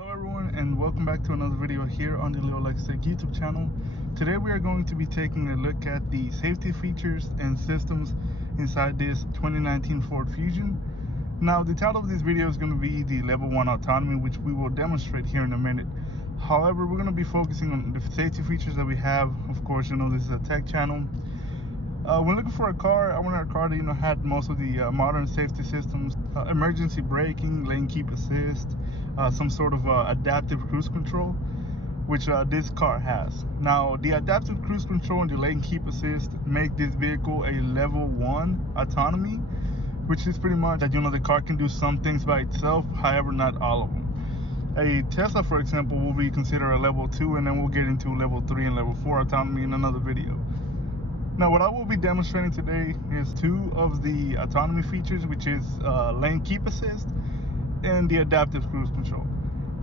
Hello everyone, and welcome back to another video here on the Lil'X YouTube channel. Today we are going to be taking a look at the safety features and systems inside this 2019 Ford Fusion. Now the title of this video is going to be the level 1 autonomy, which we will demonstrate here in a minute. However, we're going to be focusing on the safety features that we have. Of course, this is a tech channel. When looking for a car, I wanted a car that had most of the modern safety systems, emergency braking, lane keep assist, some sort of adaptive cruise control, which this car has. Now, the adaptive cruise control and the lane keep assist make this vehicle a level 1 autonomy, which is pretty much that the car can do some things by itself, however not all of them. A Tesla, for example, will be considered a level 2, and then we'll get into level 3 and level 4 autonomy in another video. Now, what I will be demonstrating today is two of the autonomy features, which is lane keep assist and the adaptive cruise control.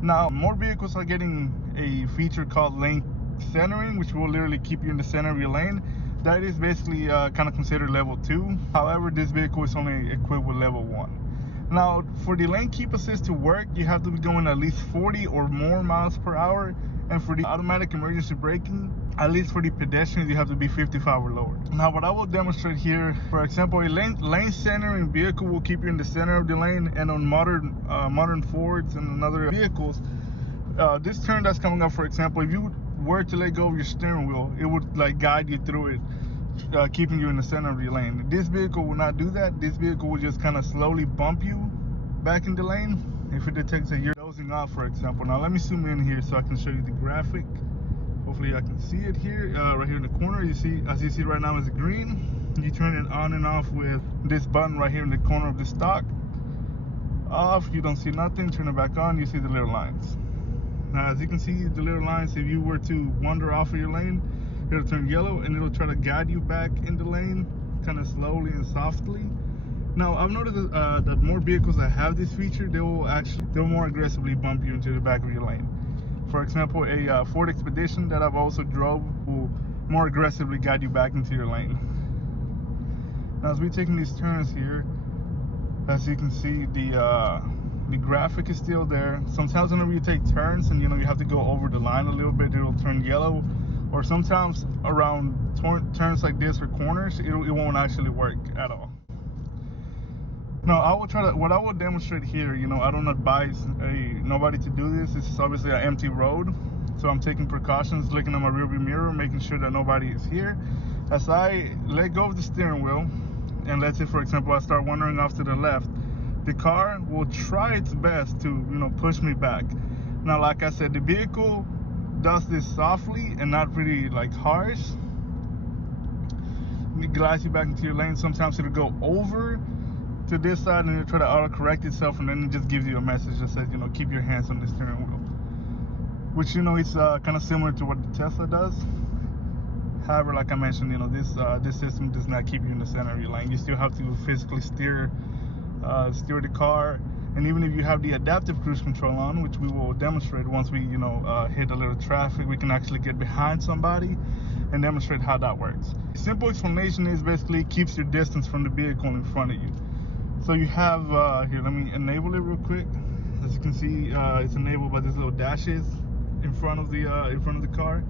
Now, more vehicles are getting a feature called lane centering, which will literally keep you in the center of your lane. That is basically kind of considered level 2. However, this vehicle is only equipped with level 1. Now, for the lane keep assist to work, you have to be going at least 40 or more miles per hour. And for the automatic emergency braking, at least for the pedestrians, you have to be 55 or lower. Now, what I will demonstrate here, for example, a lane centering vehicle will keep you in the center of the lane, and on modern Fords and other vehicles, this turn that's coming up, for example, if you were to let go of your steering wheel, it would guide you through it, keeping you in the center of your lane. This vehicle will not do that. This vehicle will just kind of slowly bump you back in the lane if it detects that you're dozing off, for example. Now let me zoom in here so I can show you the graphic. Hopefully I can see it here, right here in the corner. As you see right now, is green. You turn it on and off with this button right here in the corner of the stock. Off, you don't see nothing. Turn it back on, you see the little lines. Now, as you can see, the little lines, if you were to wander off of your lane, it'll turn yellow and it'll try to guide you back in the lane, kind of slowly and softly. Now, I've noticed that more vehicles that have this feature, they'll more aggressively bump you into the back of your lane. For example, a Ford Expedition that I've also drove will more aggressively guide you back into your lane. Now, as we're taking these turns here, as you can see, the graphic is still there. Sometimes whenever you take turns and you have to go over the line a little bit, it'll turn yellow. Or sometimes around turns like this or corners, it won't actually work at all. Now, what I will demonstrate here, I don't advise nobody to do this. This is obviously an empty road, so I'm taking precautions, looking at my rearview mirror, making sure that nobody is here. As I let go of the steering wheel, and let's say, for example, I start wandering off to the left, the car will try its best to, push me back. Now, like I said, the vehicle does this softly and not really harsh. It glides you back into your lane. Sometimes it'll go over to this side and it'll try to auto correct itself, and then it just gives you a message that says, keep your hands on the steering wheel, which it's kind of similar to what the Tesla does. However, like I mentioned, this system does not keep you in the center of your lane. You still have to physically steer the car. And even if you have the adaptive cruise control on, which we will demonstrate once we hit a little traffic, we can actually get behind somebody and demonstrate how that works. The simple explanation is basically it keeps your distance from the vehicle in front of you. So you have here, let me enable it real quick. As you can see, it's enabled by these little dashes in front of the car.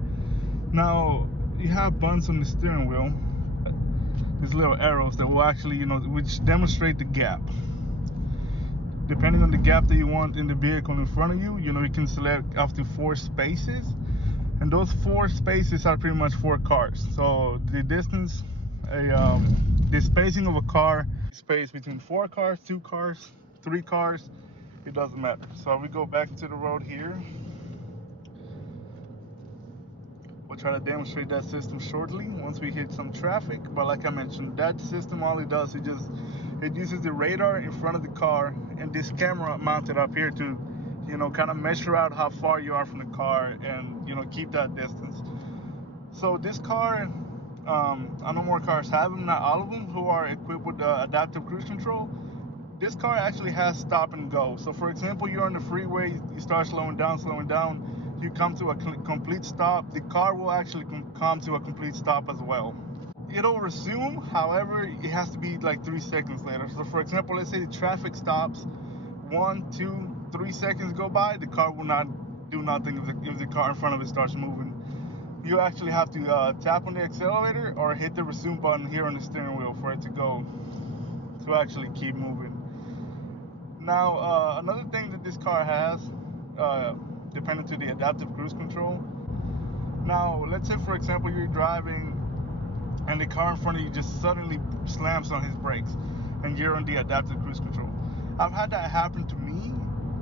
Now, you have buttons on the steering wheel, these little arrows that will actually, which demonstrate the gap. Depending on the gap that you want in the vehicle in front of you, you can select up to 4 spaces, and those 4 spaces are pretty much 4 cars. So the distance, the spacing of a car, space between 4 cars, 2 cars, 3 cars, it doesn't matter. So we go back to the road here. We'll try to demonstrate that system shortly once we hit some traffic. But like I mentioned, that system, all it does, it uses the radar in front of the car and this camera mounted up here to, kind of measure out how far you are from the car and, keep that distance. So this car, I know more cars have them, not all of them, who are equipped with adaptive cruise control. This car actually has stop and go. So for example, you're on the freeway, you start slowing down, you come to a complete stop, the car will actually come to a complete stop as well. It'll resume, however, it has to be 3 seconds later. So for example, let's say the traffic stops 1, 2, 3 seconds go by, the car will not do nothing if the car in front of it starts moving. You actually have to tap on the accelerator or hit the resume button here on the steering wheel for it to actually keep moving. Now, another thing that this car has, depending to the adaptive cruise control. Now, let's say for example you're driving and the car in front of you just suddenly slams on his brakes and you're on the adaptive cruise control. I've had that happen to me.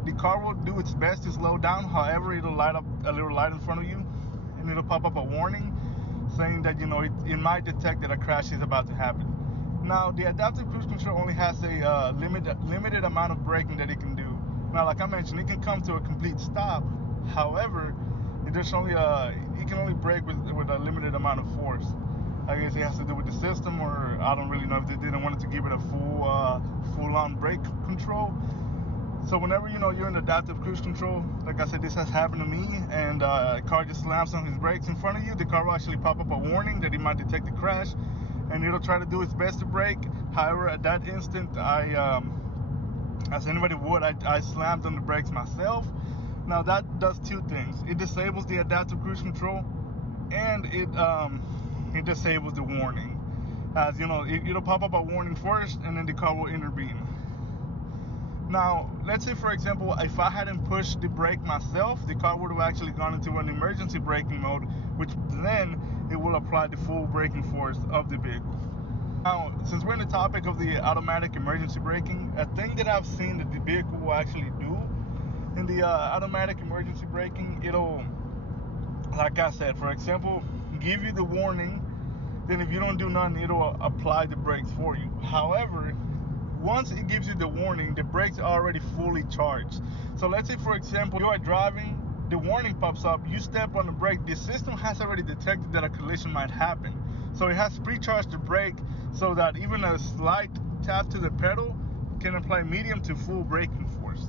The car will do its best to slow down, however it'll light up a little light in front of you and it'll pop up a warning saying that, you know, it might detect that a crash is about to happen. Now, the adaptive cruise control only has a limited amount of braking that it can do. Now, like I mentioned, it can come to a complete stop. However, it can only brake with a limited amount of force. I guess it has to do with the system, or I don't really know if they didn't want to give it a full-on brake control. So whenever you're in adaptive cruise control, like I said, this has happened to me, and a car just slams on his brakes in front of you. The car will actually pop up a warning that it might detect a crash, and it'll try to do its best to brake. However, at that instant, as anybody would, I slammed on the brakes myself. Now that does two things: it disables the adaptive cruise control, and it disables the warning. As you know, it'll pop up a warning first, and then the car will intervene. Now, let's say for example, if I hadn't pushed the brake myself, the car would have actually gone into an emergency braking mode, which then it will apply the full braking force of the vehicle. Now, since we're in the topic of the automatic emergency braking, a thing that I've seen that the vehicle will actually do in the automatic emergency braking, it'll, like I said, for example, give you the warning, then if you don't do nothing, it'll apply the brakes for you. However, once it gives you the warning, the brakes are already fully charged. So let's say for example you are driving, the warning pops up, you step on the brake, the system has already detected that a collision might happen, so it has pre-charged the brake so that even a slight tap to the pedal can apply medium to full braking force.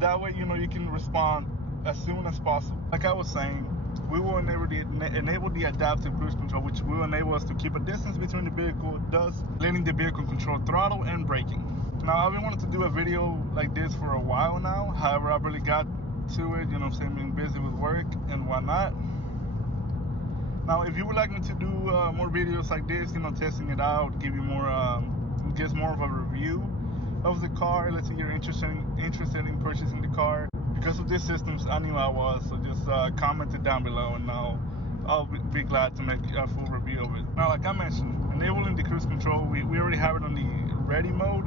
That way you can respond as soon as possible. Like I was saying, we will enable the adaptive cruise control, which will enable us to keep a distance between the vehicle, thus letting the vehicle control throttle and braking. Now, I've been wanting to do a video like this for a while now. However, I really got to it, being busy with work and whatnot. Now, if you would like me to do more videos like this, testing it out, give you more, just more of a review of the car. Let's say you're interested in purchasing the car. Because of these systems, I knew I was, so just comment it down below and I'll be glad to make a full review of it. Now, like I mentioned, enabling the cruise control, we already have it on the ready mode.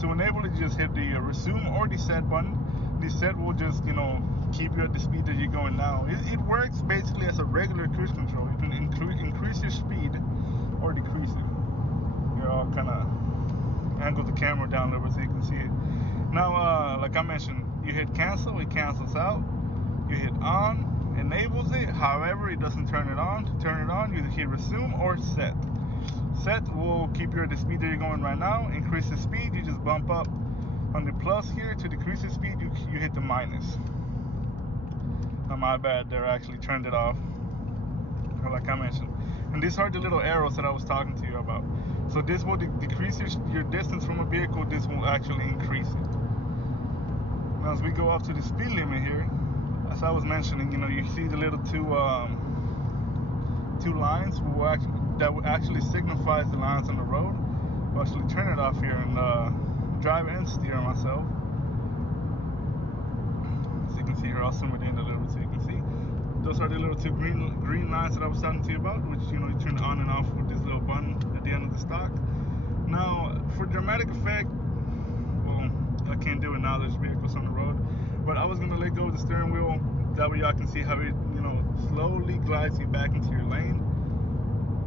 To enable it, you just hit the resume or the set button. The set will just, keep you at the speed that you're going now. It works basically as a regular cruise control. You can increase your speed or decrease it. Here, I'll kind of angle the camera down a little bit so you can see it. Now, like I mentioned, you hit cancel, it cancels out. You hit on, enables it. However, it doesn't turn it on. To turn it on, you hit resume or set. Set will keep you at the speed that you're going right now. Increase the speed, you just bump up on the plus here. To decrease the speed, you hit the minus. Now, my bad, they actually turned it off, like I mentioned. And these are the little arrows that I was talking to you about. So this will decrease your distance from a vehicle. This will actually increase it. Now, as we go up to the speed limit here, as I was mentioning, you see the little two lines that will actually signifies the lines on the road. I'll actually turn it off here and drive and steer myself. So you can see here, I'll zoom it in a little bit so you can see. Those are the little two green lines that I was talking to you about, which you turn on and off with this little button at the end of the stock. Now, for dramatic effect, well, I can't do it now, there's vehicles on the road, but I was gonna let go of the steering wheel, that way y'all can see how it slowly glides you back into your lane,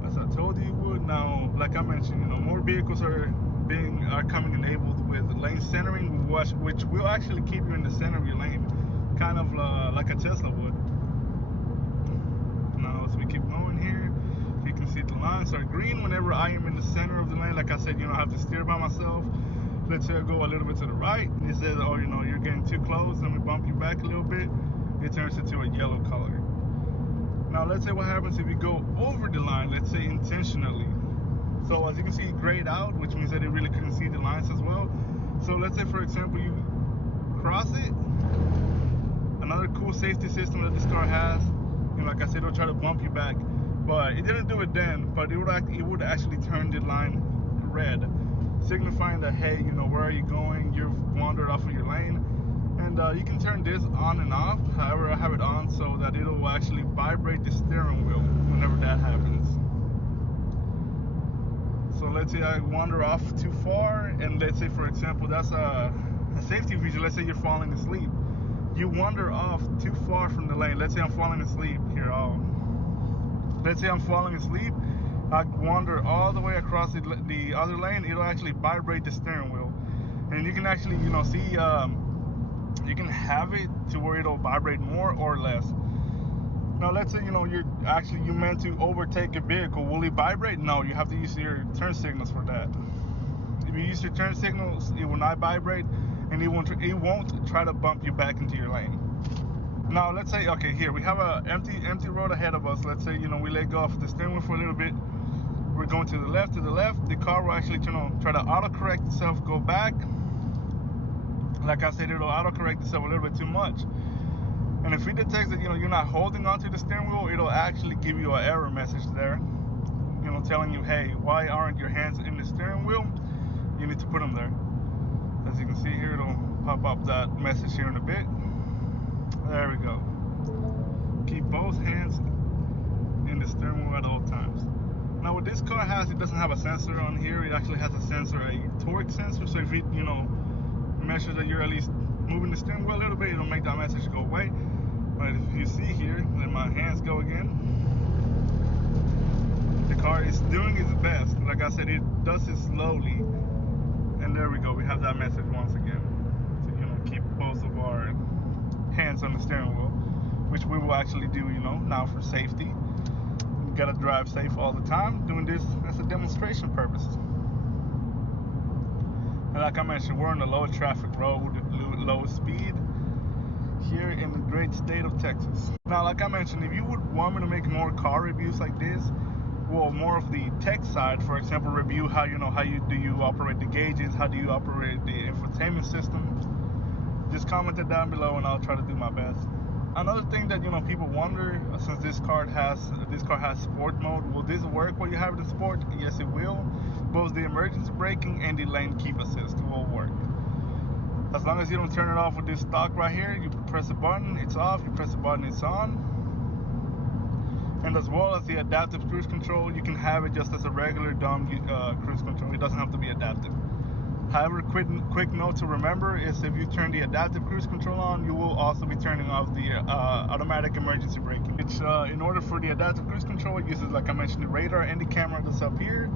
as I told you it would. Now, like I mentioned, more vehicles are coming enabled with lane centering, which will actually keep you in the center of your lane, kind of like a Tesla would. Now, as we keep going here, you can see the lines are green whenever I am in the center of the lane. Like I said, I have to steer by myself. Let's say I go a little bit to the right, and it says, oh, you're getting too close, and we bump you back a little bit, it turns into a yellow color. Now, let's say what happens if you go over the line, let's say intentionally. So as you can see, grayed out, which means that it really couldn't see the lines as well. So let's say, for example, you across it. Another cool safety system that this car has, and like I said, it'll try to bump you back, but it didn't do it then, but it would actually turn the line red, signifying that, hey, you know, where are you going? You've wandered off of your lane. And you can turn this on and off. However, I have it on so that it'll actually vibrate the steering wheel whenever that happens. So let's say I wander off too far, and let's say, for example, that's a safety feature. Let's say you're falling asleep. You wander off too far from the lane. Let's say I'm falling asleep here. Let's say I'm falling asleep. I wander all the way across the other lane. It'll actually vibrate the steering wheel, and you can actually, you know, see. You can have it to where it'll vibrate more or less. Now, let's say, you know, you meant to overtake a vehicle. Will it vibrate? No, you have to use your turn signals for that. If you use your turn signals, it will not vibrate, and it won't try to bump you back into your lane. Now, let's say, okay, here we have a empty road ahead of us. Let's say, you know, we let go of the steering wheel for a little bit. We're going to the left. The car will actually, you know, try to autocorrect itself, go back. Like I said, it'll autocorrect itself a little bit too much. And if it detects that, you know, you're not holding onto the steering wheel, it'll actually give you an error message there, you know, telling you, hey, why aren't your hands in the steering wheel? You need to put them there. As you can see here, it'll pop up that message here in a bit. There we go. Keep both hands in the steering wheel at all times. Now, what this car has, it doesn't have a sensor on here. It actually has a sensor, a torque sensor. So if it, you know, measures that you're at least moving the steering wheel a little bit, it'll make that message go away. But if you see here, let my hands go again. The car is doing its best. Like I said, it does it slowly. And there we go. We have that message once again. So, you know, keep both of our hands on the steering wheel, which we will actually do, you know, now for safety. You gotta drive safe all the time. Doing this as a demonstration purpose. And like I mentioned, we're on a low traffic road, low speed here in the great state of Texas. Now, like I mentioned, if you would want me to make more car reviews like this, well, more of the tech side, for example, review how do you operate the gauges, how do you operate the infotainment system, just comment it down below and I'll try to do my best. Another thing that, you know, people wonder, since this car has sport mode, will this work while you have it in sport? Yes, it will. Both the emergency braking and the lane keep assist will work. As long as you don't turn it off with this stock right here, you press a button, it's off, you press a button, it's on. And as well as the adaptive cruise control, you can have it just as a regular dumb cruise control. It doesn't have to be adaptive. However, quick note to remember is if you turn the adaptive cruise control on, you will also be turning off the automatic emergency braking. Which, in order for the adaptive cruise control, it uses, like I mentioned, the radar and the camera that's up here.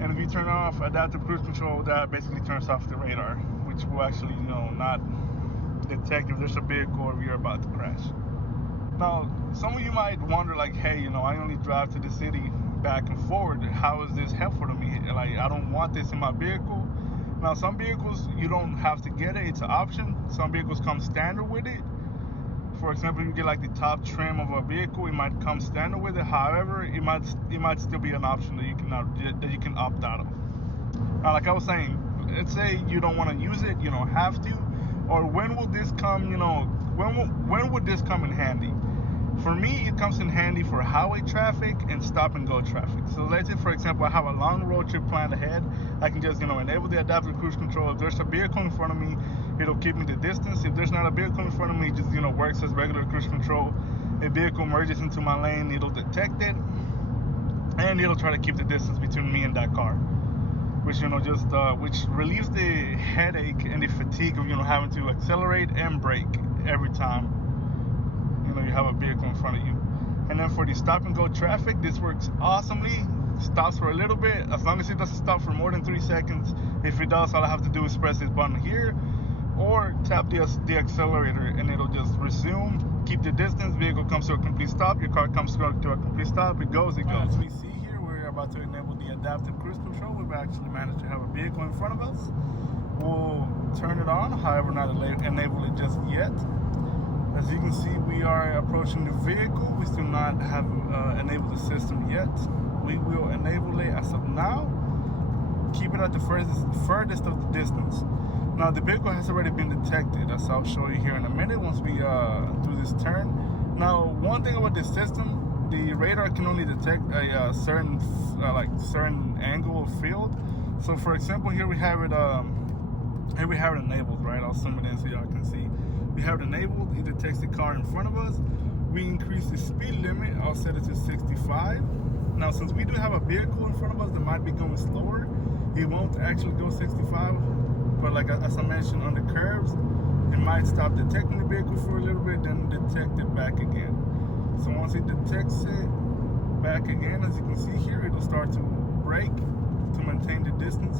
And if you turn off adaptive cruise control, that basically turns off the radar, which will actually, you know, not detect if there's a vehicle or if you're about to crash. Now, some of you might wonder, like, hey, you know, I only drive to the city back and forward. How is this helpful to me? Like, I don't want this in my vehicle. Now, some vehicles, you don't have to get it. It's an option. Some vehicles come standard with it. For example, you get like the top trim of a vehicle, it might come standard with it. However, it might still be an option that you can opt out of. Now, like I was saying, let's say you don't want to use it, you don't have to, or when will this come? You know, when would this come in handy? For me, it comes in handy for highway traffic and stop and go traffic. So let's say, for example, I have a long road trip planned ahead. I can just, you know, enable the adaptive cruise control. If there's a vehicle in front of me, it'll keep me the distance. If there's not a vehicle in front of me, it just, you know, works as regular cruise control. A vehicle merges into my lane, it'll detect it, and it'll try to keep the distance between me and that car, which, you know, just which relieves the headache and the fatigue of, you know, having to accelerate and brake every time, you know, you have a vehicle in front of you. And then for the stop and go traffic, this works awesomely. Stops for a little bit, as long as it doesn't stop for more than 3 seconds. If it does, all I have to do is press this button here or tap the accelerator and it'll just resume, keep the distance. Vehicle comes to a complete stop, your car comes to a complete stop, it goes. As we see here, we're about to enable the adaptive cruise control. We've actually managed to have a vehicle in front of us. We'll turn it on, however, not enable it just yet. As you can see, we are approaching the vehicle. We still not have enabled the system yet. We will enable it as of now. Keep it at the furthest of the distance. Now the vehicle has already been detected, as I'll show you here in a minute once we do this turn. Now, one thing about this system, the radar can only detect a certain angle of field. So for example, here we have it enabled, right? I'll zoom it in so y'all can see. We have it enabled. It detects the car in front of us. We increase the speed limit. I'll set it to 65. Now, since we do have a vehicle in front of us that might be going slower, it won't actually go 65. But like as I mentioned, on the curves, it might stop detecting the vehicle for a little bit, then detect it back again. So once it detects it back again, as you can see here, it'll start to brake to maintain the distance.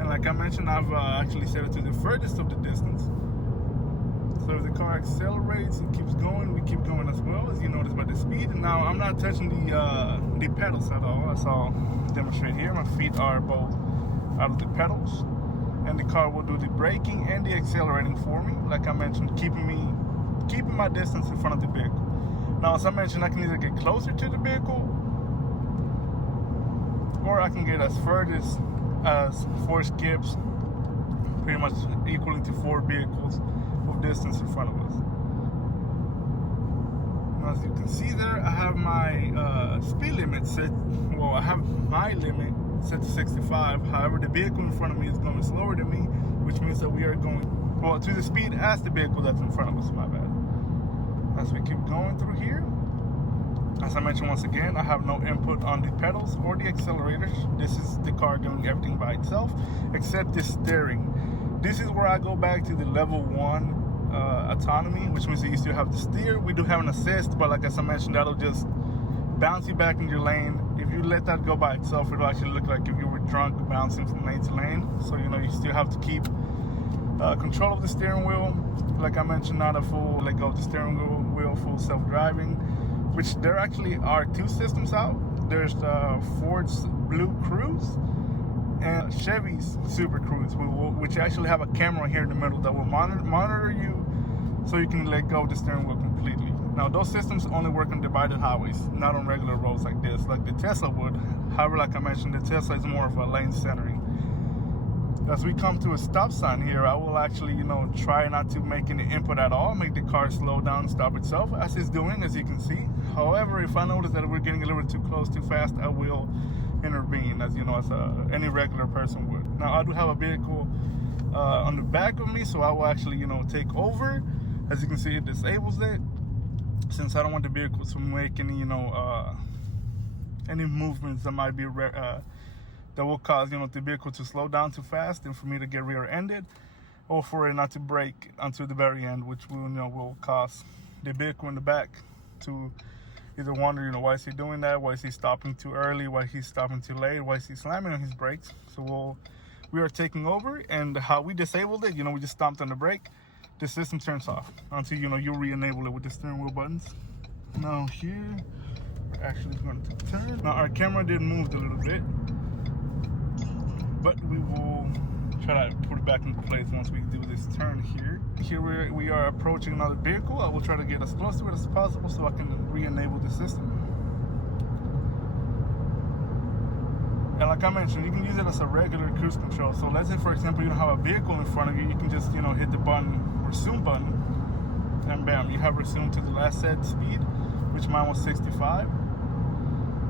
And like I mentioned, I've actually set it to the furthest of the distance. So if the car accelerates, it keeps going, we keep going as well, as you notice by the speed. And now I'm not touching the pedals at all, as I'll demonstrate here. My feet are both out of the pedals. And the car will do the braking and the accelerating for me, like I mentioned, keeping my distance in front of the vehicle. Now, as I mentioned, I can either get closer to the vehicle, or I can get as furthest as 4 skips, pretty much equaling to 4 vehicles of distance in front of us. Now, as you can see there, I have my speed limit set. Well, I have my limit set to 65. However, the vehicle in front of me is going slower than me, which means that we are going, well, to the speed as the vehicle that's in front of us, my bad. As we keep going through here, as I mentioned once again, I have no input on the pedals or the accelerators. This is the car doing everything by itself, except the steering. This is where I go back to the level 1 autonomy, which means that you still have to steer. We do have an assist, but like as I mentioned, that'll just bounce you back in your lane. If you let that go by itself, it'll actually look like if you were drunk bouncing from lane to lane. So you know, you still have to keep control of the steering wheel. Like I mentioned, not a full let go of the steering wheel, full self-driving, which there actually are 2 systems out. There's Ford's Blue Cruise and Chevy's Super Cruise, which actually have a camera here in the middle that will monitor you, so you can let go of the steering wheel completely. Now, those systems only work on divided highways, not on regular roads like this, like the Tesla would. However, like I mentioned, the Tesla is more of a lane centering. As we come to a stop sign here, I will actually, try not to make any input at all, make the car slow down and stop itself, as it's doing, as you can see. However, if I notice that we're getting a little bit too close, too fast, I will intervene, as any regular person would. Now, I do have a vehicle on the back of me, so I will actually, take over. As you can see, it disables it, since I don't want the vehicle to make any, any movements that might be that will cause, the vehicle to slow down too fast and for me to get rear-ended, or for it not to brake until the very end, which will cause the vehicle in the back to either wonder, why is he doing that? Why is he stopping too early? Why he's stopping too late? Why is he slamming on his brakes? So we are taking over, and how we disabled it, we just stomped on the brake. The system turns off until you re-enable it with the steering wheel buttons. Now here, we're actually going to turn. Now our camera did move a little bit, but we will try to put it back into place once we do this turn here. Here we are approaching another vehicle. I will try to get as close to it as possible so I can re-enable the system. And like I mentioned, you can use it as a regular cruise control. So let's say, for example, you don't have a vehicle in front of you, you can just, hit the button, resume button, and bam, you have resumed to the last set speed, which mine was 65.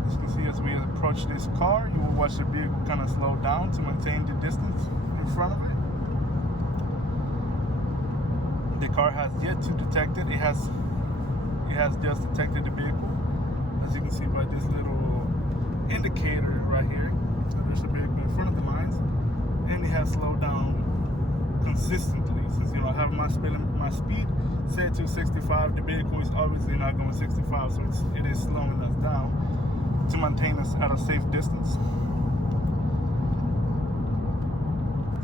As you can see, as we approach this car, you will watch the vehicle kind of slow down to maintain the distance in front of it. The car has yet to detect it. It has just detected the vehicle, as you can see by this little indicator right here. So there's a vehicle in front of the lines, and it has slowed down consistently. Since I have my speed set to 65, the vehicle is obviously not going 65, so it is slowing us down to maintain us at a safe distance.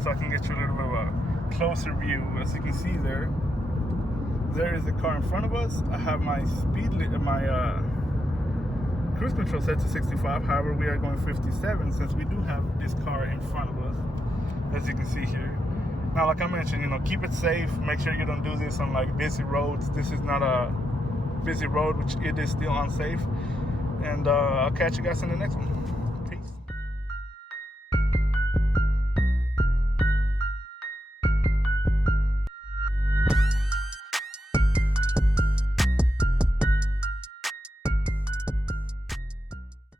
So I can get you a little bit of a closer view. As you can see there is the car in front of us. I have my cruise control set to 65. However, we are going 57 since we do have this car in front of us, as you can see here. Now, like I mentioned, keep it safe. Make sure you don't do this on busy roads. This is not a busy road, which it is still unsafe. And I'll catch you guys in the next one.